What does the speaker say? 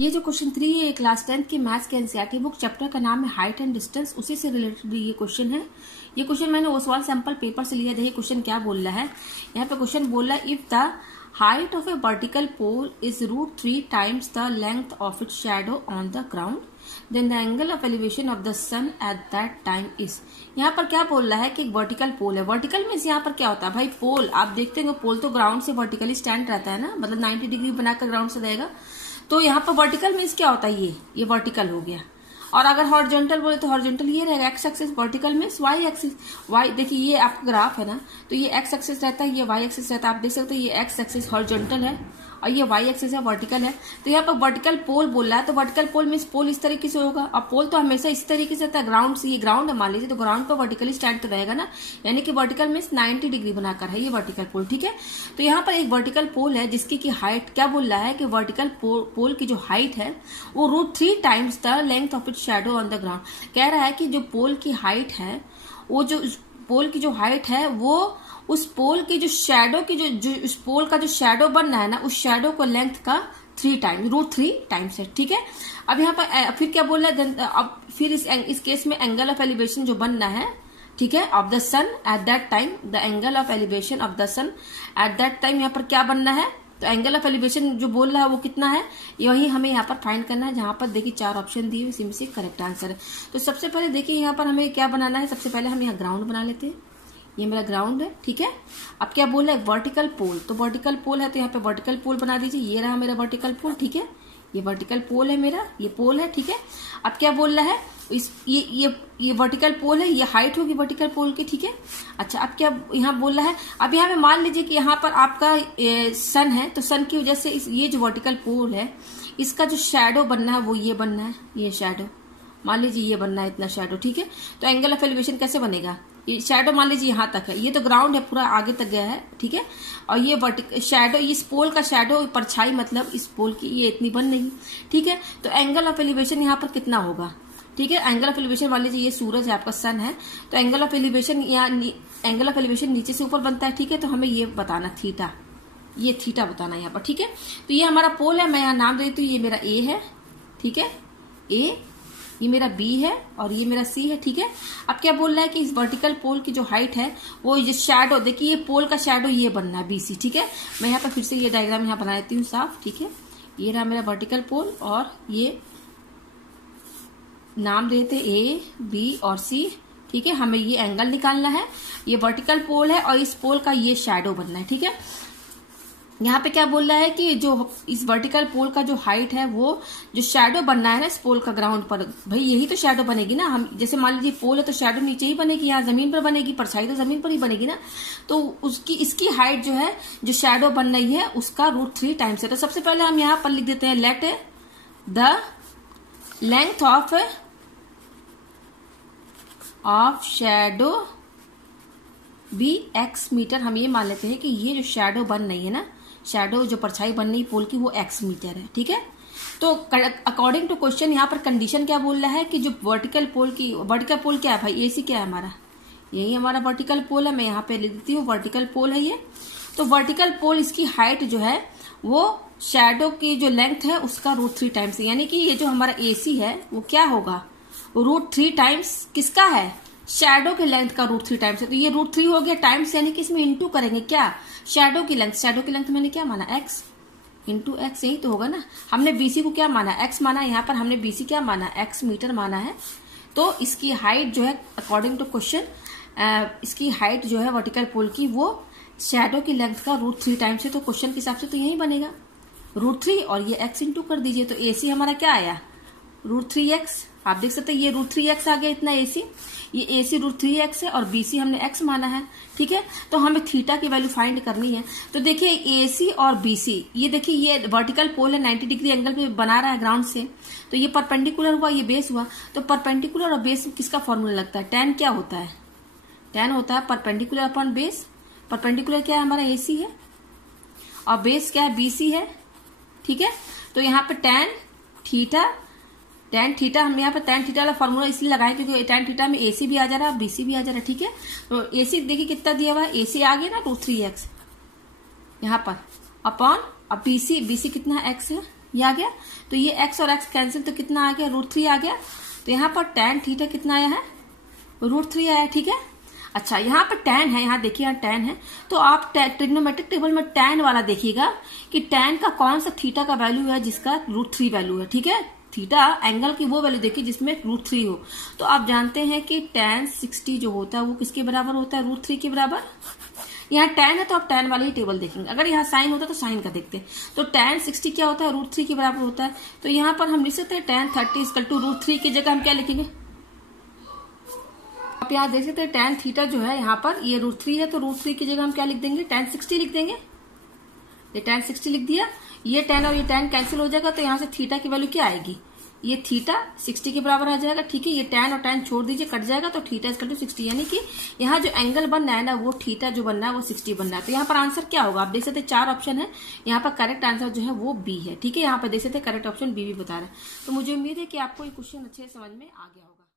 ये जो क्वेश्चन 3 है क्लास 10 की मैथ्स के एनसीईआरटी बुक चैप्टर का नाम है हाइट एंड डिस्टेंस, उसी से रिलेटेड ये क्वेश्चन है। ये क्वेश्चन मैंने ओसवाल सैंपल पेपर से लिया। देखिए क्वेश्चन क्या बोल रहा है। यहाँ पे क्वेश्चन बोल रहा है if the height of a vertical pole is √3 times the length of its shadow on the ground then the angle of elevation of the sun at that time is. यहाँ पर क्या बोल रहा है कि एक वर्टिकल पोल है। वर्टिकल मीन्स यहाँ पर क्या होता है भाई, पोल आप देखते हैं पोल तो ग्राउंड से वर्टिकली स्टैंड रहता है ना, मतलब 90 डिग्री बनाकर ग्राउंड से रहेगा। तो यहाँ पर वर्टिकल मीन्स क्या होता है, ये वर्टिकल हो गया। और अगर हॉरिजॉन्टल बोले तो हॉरिजॉन्टल ये रहेगा x axis, vertical means y axis. Y देखिए ये आपका ग्राफ है ना, तो ये एक्स एक्सिस रहता है, ये वाई एक्सिस रहता है। आप देख सकते हैं ये एक्स एक्सिस हॉरिजॉन्टल है और ये वाई एक्सिस है वर्टिकल है। तो यहाँ पर वर्टिकल पोल बोल रहा है, तो वर्टिकल पोल मीन्स पोल इस तरीके से होगा। और पोल तो हमेशा इस तरीके से रहता है, ग्राउंड से, ये ग्राउंड है मान लीजिए, तो ग्राउंड पर वर्टिकली स्टैंड तो रहेगा ना, यानी कि वर्टिकल मीन्स 90 डिग्री बनाकर है ये वर्टिकल पोल, ठीक है। तो यहाँ पर एक वर्टिकल पोल है जिसकी की हाइट क्या बोल रहा है कि वर्टिकल पोल की जो हाइट है वो √3 times the length of its shadow on the ground. कह रहा है कि जो पोल की हाइट है, वो जो पोल की जो हाइट है वो उस पोल की जो शैडो की जो उस पोल का जो शैडो बन रहा है ना, उस शैडो को लेंथ का √3 टाइम्स है, ठीक है। अब यहाँ पर फिर क्या बोल रहा है, अब फिर इस केस में एंगल ऑफ एलिवेशन जो बनना है, ठीक है, of the sun at that time, the angle of elevation of the sun at that time, यहाँ पर क्या बनना है, तो एंगल ऑफ एलिवेशन जो बोल रहा है वो कितना है, यही हमें यहाँ पर फाइंड करना है। जहां पर देखिए 4 ऑप्शन दिए, इसी में से करेक्ट आंसर है। तो सबसे पहले देखिए यहाँ पर हमें क्या बनाना है, सबसे पहले हम यहाँ ग्राउंड बना लेते हैं। ये मेरा ग्राउंड है, ठीक है। अब क्या बोल रहा है वर्टिकल पोल, तो वर्टिकल पोल है तो यहाँ पे वर्टिकल पोल बना दीजिए। ये रहा मेरा वर्टिकल पोल, ठीक है, ये वर्टिकल पोल है मेरा, ये पोल है, ठीक है। अब क्या बोल रहा है, ये वर्टिकल पोल है, ये हाइट होगी वर्टिकल पोल की, ठीक है। अच्छा अब क्या यहाँ बोल रहा है, अब यहाँ पे मान लीजिए कि यहाँ पर आपका सन है, तो सन की वजह से ये जो वर्टिकल पोल है इसका जो शैडो बनना है वो ये बनना है, ये शैडो मान लीजिए ये बनना है इतना शैडो, ठीक है। तो एंगल ऑफ एलिवेशन कैसे बनेगा, ये शैडो मान लीजिए यहाँ तक है, ये तो ग्राउंड है पूरा आगे तक गया है, ठीक है। और ये वर्टिकल शैडो, इस पोल का शैडो परछाई मतलब इस पोल की ये इतनी बन नहीं, ठीक है। तो एंगल ऑफ एलिवेशन यहाँ पर कितना होगा, ठीक है। एंगल ऑफ एलिवेशन मान लीजिए ये सूरज है, आपका सन है, तो एंगल ऑफ एलिवेशन यहाँ एंगल ऑफ एलिवेशन नीचे से ऊपर बनता है, ठीक है। तो हमें ये बताना थीटा, ये थीटा बताना यहाँ पर, ठीक है। तो ये हमारा पोल है, मैं यहाँ नाम दे देती हूँ, ये मेरा ए है, ठीक है, ए, ये मेरा बी है और ये मेरा सी है, ठीक है। अब क्या बोल रहा है कि इस वर्टिकल पोल की जो हाइट है वो ये शैडो, देखिए ये पोल का शैडो ये बनना है बीसी, ठीक है। मैं यहाँ पर फिर से ये डायग्राम यहाँ बना देती हूँ साफ, ठीक है। ये रहा मेरा वर्टिकल पोल और ये नाम देते ए बी और सी, ठीक है। हमें ये एंगल निकालना है, ये वर्टिकल पोल है और इस पोल का ये शैडो बनना है, ठीक है। यहाँ पे क्या बोल रहा है कि जो इस वर्टिकल पोल का जो हाइट है वो जो शैडो बनना है ना इस पोल का ग्राउंड पर, भाई यही तो शैडो बनेगी ना। हम जैसे मान लीजिए पोल है तो शैडो नीचे ही बनेगी, यहाँ जमीन पर बनेगी, परछाई तो जमीन पर ही बनेगी ना। तो उसकी इसकी हाइट जो है जो शैडो बन रही है उसका √3 टाइम्स है। तो सबसे पहले हम यहाँ पर लिख देते हैं let the length of shadow be x metre. हम ये मान लेते हैं कि ये जो शैडो बन रही है ना, शैडो जो परछाई बन रही पोल की वो x मीटर है, ठीक है। तो अकॉर्डिंग टू क्वेश्चन यहाँ पर कंडीशन क्या बोल रहा है कि जो वर्टिकल पोल क्या है भाई, एसी क्या है हमारा, यही हमारा वर्टिकल पोल है। मैं यहाँ पे लिख देती हूँ वर्टिकल पोल है ये। तो वर्टिकल पोल इसकी हाइट जो है वो शैडो की जो लेंथ है उसका √3 टाइम्स, यानी कि ये जो हमारा एसी है वो क्या होगा, √3 टाइम्स किसका है, शैडो की लेंथ का √3 टाइम्स है। तो ये √3 हो गया टाइम्स, यानी कि इसमें इंटू करेंगे क्या, शैडो की लेंथ। शैडो की लेंथ मैंने क्या माना, x इंटू एक्स, यही तो होगा ना। हमने बीसी को क्या माना, x माना, यहाँ पर हमने बीसी क्या माना, x मीटर माना है। तो इसकी हाइट जो है अकॉर्डिंग टू क्वेश्चन, इसकी हाइट जो है वर्टिकल पोल की वो शैडो की लेंथ का √3 टाइम्स है। तो क्वेश्चन के हिसाब से तो यही बनेगा √3 और ये x इंटू कर दीजिए। तो एसी हमारा क्या आया, √3x। आप देख सकते हैं ये √3x आ गया इतना एसी, ये एसी √3x है और बीसी हमने x माना है, ठीक है। तो हमें थीटा की वैल्यू फाइंड करनी है। तो देखिए एसी और बीसी, ये देखिए ये वर्टिकल पोल है, 90 डिग्री एंगल पे बना रहा है ग्राउंड से, तो ये परपेंडिकुलर हुआ, ये बेस हुआ। तो परपेंडिकुलर और बेस किसका फॉर्मूला लगता है, tan क्या होता है, tan होता है परपेंडिकुलर अपॉन बेस। परपेंडिकुलर क्या है हमारा एसी है और बेस क्या है बीसी है, ठीक है। तो यहाँ पे tan थीटा हम यहाँ पे tan थीटा वाला फॉर्मूला इसलिए लगाए क्योंकि tan थीटा में एसी भी आ जा रहा है, बीसी भी आ जा रहा है, ठीक है। तो एसी देखिए कितना दिया हुआ है, एसी आ गया ना √3x यहाँ पर अपॉन, अब बीसी कितना x है, ये आ गया। तो ये x और x कैंसिल, तो कितना आ गया, √3 आ गया। तो यहाँ पर tan थीटा कितना आया है, √3 आया, ठीक है। अच्छा, यहाँ पर tan है, यहाँ देखिए, यहाँ tan है। तो आप ट्रिग्नोमेट्रिक टेबल में tan वाला देखिएगा कि tan का कौन सा थीटा का वैल्यू है जिसका √3 वैल्यू है, ठीक है। थीटा एंगल की वो वैल्यू देखिए जिसमें √3 हो। तो आप जानते हैं कि tan 60 जो होता है वो किसके बराबर होता है, √3 के बराबर। यहाँ tan है तो आप tan वाली ही टेबल देखेंगे। अगर यहाँ साइन होता तो साइन का देखते। तो tan 60 क्या होता है, √3 के बराबर होता है। तो यहाँ पर हम लिख सकते हैं tan 30 = √3 की जगह हम क्या लिखेंगे, आप यहाँ देख सकते हैं tan थीटा जो है यहाँ पर ये √3 है, तो √3 की जगह हम क्या लिख देंगे, tan 60 लिख देंगे। ये tan 60 लिख दिया। ये tan और ये tan कैंसिल हो जाएगा, तो यहाँ से थीटा की वैल्यू क्या आएगी, ये थीटा 60 के बराबर आ जाएगा, ठीक है। ये tan और tan छोड़ दीजिए, कट जाएगा, तो थीटा = 60, यानी कि यहाँ जो एंगल बन रहा है ना, वो थीटा जो बन रहा है वो 60 बन रहा है। तो यहाँ पर आंसर क्या होगा, आप देख सकते हैं 4 ऑप्शन है। यहाँ पर करेक्ट आंसर जो है वो बी है, ठीक है। यहाँ पर देख सकते हैं करेक्ट ऑप्शन बी भी बता रहा है। तो मुझे उम्मीद है कि आपको ये क्वेश्चन अच्छे से समझ में आ गया होगा।